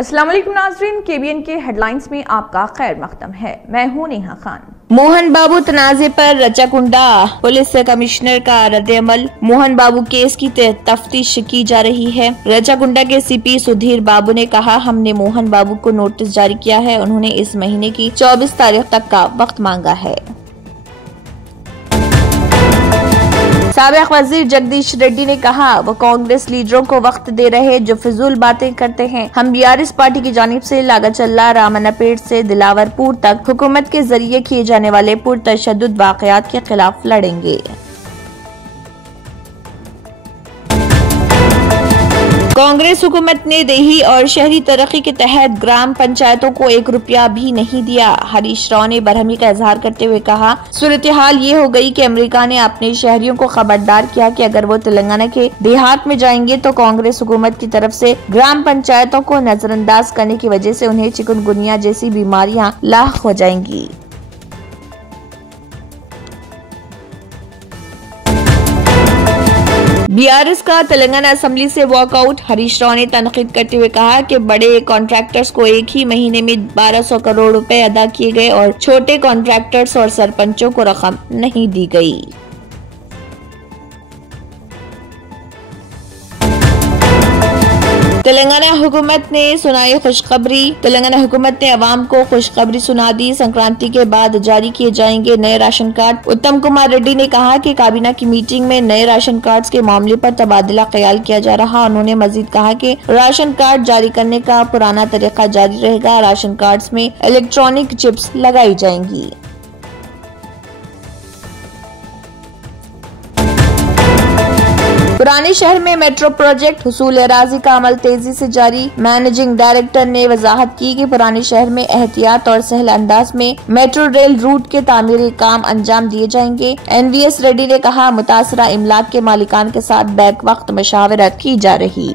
अस्सलाम वालेकुम नाज़रीन, KBN के हेडलाइंस में आपका खैर मकदम है। मैं हूं नेहा खान। मोहन बाबू तनाज़े पर रचाकुंडा पुलिस कमिश्नर का रद्द-ए-अमल। मोहन बाबू केस की तफ्तीश की जा रही है। रचाकुंडा के CP सुधीर बाबू ने कहा, हमने मोहन बाबू को नोटिस जारी किया है। उन्होंने इस महीने की 24 तारीख तक का वक्त मांगा है। साबिक वजीर जगदीश रेड्डी ने कहा, वो कांग्रेस लीडरों को वक्त दे रहे जो फिजूल बातें करते हैं। हम BRS पार्टी की जानिब से लागाचल्ला रामन्नापेट से दिलावरपुर तक हुकूमत के जरिए किए जाने वाले पुरतशद्दुद वाक़यात के खिलाफ लड़ेंगे। कांग्रेस हुकूमत ने देही और शहरी तरक्की के तहत ग्राम पंचायतों को 1 रुपया भी नहीं दिया। हरीश राव ने बरहमी का इजहार करते हुए कहा, सूरत हाल ये हो गई कि अमेरिका ने अपने शहरियों को खबरदार किया कि अगर वो तेलंगाना के देहात में जाएंगे तो कांग्रेस हुकूमत की तरफ से ग्राम पंचायतों को नजरअंदाज करने की वजह से उन्हें चिकनगुनिया जैसी बीमारियां लाक हो जाएंगी। BRS का तेलंगाना असेंबली से वॉकआउट। हरीश राव ने तनकीद करते हुए कहा कि बड़े कॉन्ट्रैक्टर्स को एक ही महीने में 1200 करोड़ रुपए अदा किए गए और छोटे कॉन्ट्रैक्टर्स और सरपंचों को रकम नहीं दी गई। तेलंगाना हुकूमत ने सुनाई खुशखबरी। तेलंगाना हुकूमत ने अवाम को खुशखबरी सुना दी। संक्रांति के बाद जारी किए जाएंगे नए राशन कार्ड। उत्तम कुमार रेड्डी ने कहा कि काबीना की मीटिंग में नए राशन कार्ड्स के मामले पर तबादला ख्याल किया जा रहा। उन्होंने मजीद कहा कि राशन कार्ड जारी करने का पुराना तरीका जारी रहेगा। राशन कार्ड्स में इलेक्ट्रॉनिक चिप्स लगाई जाएंगी। पुराने शहर में मेट्रो प्रोजेक्ट हुसूल एराजी का अमल तेजी से जारी। मैनेजिंग डायरेक्टर ने वजाहत की कि पुराने शहर में एहतियात और सहल अंदाज में मेट्रो रेल रूट के तामीरी काम अंजाम दिए जाएंगे। NVS रेड्डी ने कहा, मुतासरा इमलाक के मालिकान के साथ बैक वक्त मशावरत की जा रही।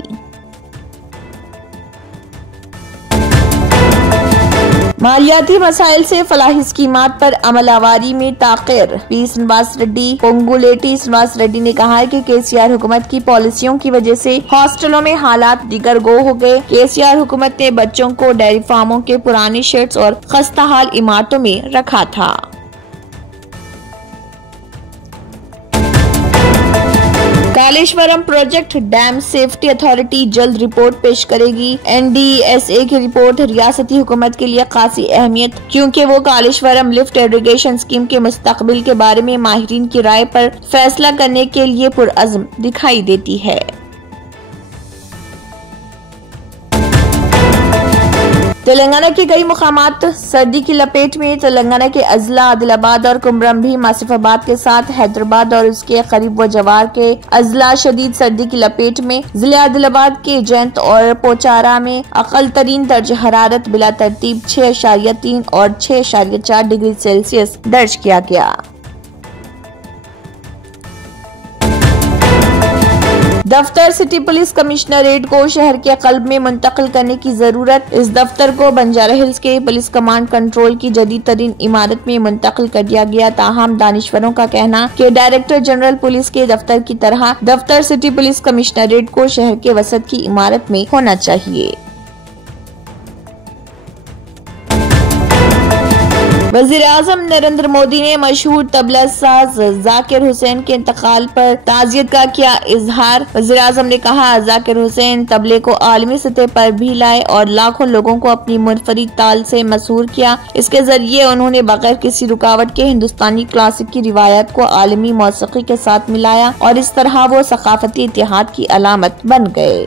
मालियाती मसाइल से फलाही स्कीमात पर अमल आवारी में ताखिर। P श्रीनिवास रेड्डी पोंगुलेटी श्रीनिवास रेड्डी ने कहा है कि KCR हुकूमत की पॉलिसियों की वजह से हॉस्टलों में हालात दिगर गो हो गए। KCR हुकूमत ने बच्चों को डेयरी फार्मों के पुराने शेड्स और खस्ताहाल इमारतों में रखा था। Kaleshwaram project dam safety authority जल्द रिपोर्ट पेश करेगी। NDSA की रिपोर्ट रियासती हुकूमत के लिए खासी अहमियत, क्योंकि वो कालेश्वरम लिफ्ट इरिगेशन स्कीम के मुस्तकबिल के बारे में माहिरीन की राय पर फैसला करने के लिए पुरअज़्म दिखाई देती है। तेलंगाना के कई मुकामात सर्दी की लपेट में। तेलंगाना के अजला आदिलाबाद और कुमरम भी मासिफाबाद के साथ हैदराबाद और उसके करीब व जवार के अजला शदीद सर्दी की लपेट में। जिले आदिलाबाद के जैंत और पोचारा में अकल तरीन दर्ज हरारत बिला तरतीब 6.3 और 6.4 डिग्री सेल्सियस दर्ज किया गया। दफ्तर सिटी पुलिस कमिश्नरेट को शहर के कल्ब में मुंतकिल करने की जरूरत। इस दफ्तर को बंजारा हिल्स के पुलिस कमांड कंट्रोल की जदीद तरीन इमारत में मुंतकिल कर दिया गया। ताहम दानिश्वरों का कहना कि डायरेक्टर जनरल पुलिस के दफ्तर की तरह दफ्तर सिटी पुलिस कमिश्नरेट को शहर के वसत की इमारत में होना चाहिए। वज़ीर-ए-आज़म नरेंद्र मोदी ने मशहूर तबला साज जाकिर हुसैन के इंतकाल पर ताज़ियत का किया इजहार। वज़ीर-ए-आज़म ने कहा, जाकिर हुसैन तबले को आलमी सतह पर भी लाए और लाखों लोगों को अपनी मुनफरिद ताल से मशहूर किया। इसके जरिए उन्होंने बगैर किसी रुकावट के हिंदुस्तानी क्लासिक की रिवायत को आलमी मौसीकी के साथ मिलाया और इस तरह वो सकाफती इत्तेहाद की अलामत बन गए।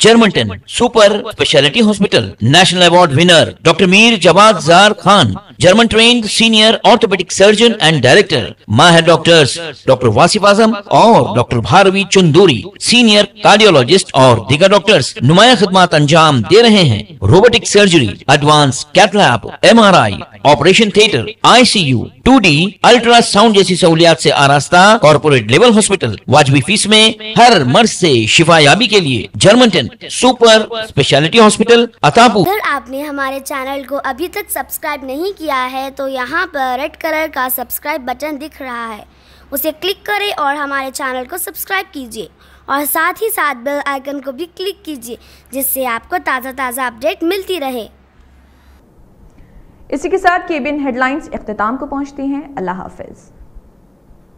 Germanten super speciality hospital national award winner doctor Mir Jawad Jar Khan, German trained senior orthopaedic surgeon and director. माहिर डॉक्टर्स डॉक्टर वासिफ आजम और doctor Bharavi Chanduri, senior cardiologist और दीगर डॉक्टर्स नुमाया खिदमत अंजाम दे रहे हैं। Robotic surgery, advance cath lab, MRI, operation theatre, ICU, 2D ultrasound जैसी सहूलियात से आरास्ता कॉर्पोरेट लेवल हॉस्पिटल। वाजबी फीस में हर मर्ज से शिफायाबी के लिए Germanton super speciality hospital Attapur. अगर आपने हमारे चैनल को अभी तक सब्सक्राइब नहीं किया है तो यहाँ पर रेड कलर का सब्सक्राइब बटन दिख रहा है, उसे क्लिक करें और हमारे चैनल को सब्सक्राइब कीजिए और साथ ही साथ बेल आइकन को भी क्लिक कीजिए, जिससे आपको ताज़ा अपडेट मिलती रहे। इसी के साथ केबीएन हेडलाइंस इख्तिताम को पहुंचती हैं। अल्लाह हाफिज।